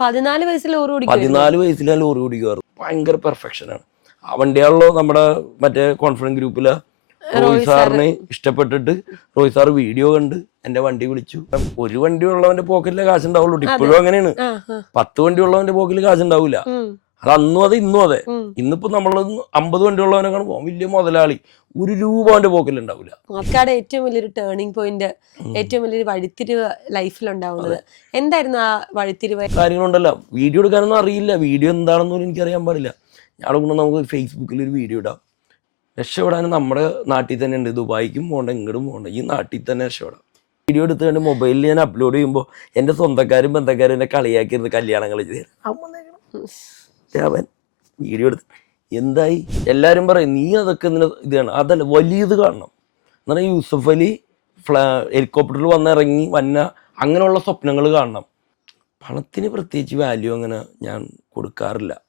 പതിനാല് വയസ്സിൽ ലോറി ഓടിക്കും പതിനാല് വയസ്സിൽ ഞാൻ ലോറി ഓടിക്കാറ് ഭയങ്കര പെർഫെക്ഷനാണ് ആ വണ്ടിയാണല്ലോ നമ്മുടെ മറ്റേ കോൺഫിഡൻസ് ഗ്രൂപ്പിലെ റോയ് സാറിനെ ഇഷ്ടപ്പെട്ടിട്ട് റോയ് സാർ വീഡിയോ കണ്ട് എന്റെ വണ്ടി വിളിച്ചു. ഒരു വണ്ടി ഉള്ളവന്റെ പോക്കറ്റിലെ കാശ് ഉണ്ടാവുള്ളൂ ഇപ്പോഴും അങ്ങനെയാണ്. പത്ത് വണ്ടി ഉള്ളവന്റെ പോക്കറ്റിൽ കാശ് ഉണ്ടാവില്ല അത് അന്നും അതെ ഇന്നും അതെ. ഇന്നിപ്പോ നമ്മൾ അമ്പത് വണ്ടി ഉള്ളവനെ കാണുമ്പോൾ വലിയ മുതലാളി. ഒരു രൂപ അവന്റെ പോക്കറ്റിൽ ഉണ്ടാവില്ല ആൾക്കാരുടെ ഏറ്റവും വലിയൊരു ടേണിംഗ് പോയിന്റ് ഏറ്റവും വലിയൊരു വഴിത്തിരിവ് ലൈഫിൽ ഉണ്ടാവുന്നത് എന്തായിരുന്നു ആ വഴിത്തിരിവ്? കാര്യങ്ങളുണ്ടല്ലോ. വീഡിയോ എടുക്കാനൊന്നും അറിയില്ല. വീഡിയോ എന്താണെന്ന് പോലും എനിക്കറിയാൻ പാടില്ല. ഞാൻ കൊണ്ട് നമുക്ക് ഫേസ്ബുക്കിൽ ഒരു വീഡിയോ ഇടാം. രക്ഷപ്പെടാൻ നമ്മുടെ നാട്ടിൽ തന്നെ ഉണ്ട്. ദുബായിക്കും പോകണ്ട ഇങ്ങോട്ടും പോകണ്ട. ഈ നാട്ടിൽ തന്നെ രക്ഷപ്പെടാം. വീഡിയോ എടുത്തുകൊണ്ട് മൊബൈലിൽ ഞാൻ അപ്ലോഡ് ചെയ്യുമ്പോൾ എന്റെ സ്വന്തക്കാരും ബന്ധക്കാരും എന്നെ കളിയാക്കിയിരുന്നു കല്യാണം കളിച്ച് തരും. അവൻ വീഡിയോ എടുത്ത്. എന്തായി? എല്ലാവരും പറയും നീ അതൊക്കെ ഇതിന് ഇതാണ്. അതല്ല വലിയത് കാണണം. എന്ന് പറഞ്ഞാൽ യൂസഫ് അലി ഫ്ലാ ഹെലികോപ്റ്ററിൽ വന്നിറങ്ങി വന്ന അങ്ങനെയുള്ള സ്വപ്നങ്ങൾ കാണണം. പണത്തിന് പ്രത്യേകിച്ച് വാല്യൂ അങ്ങനെ ഞാൻ കൊടുക്കാറില്ല.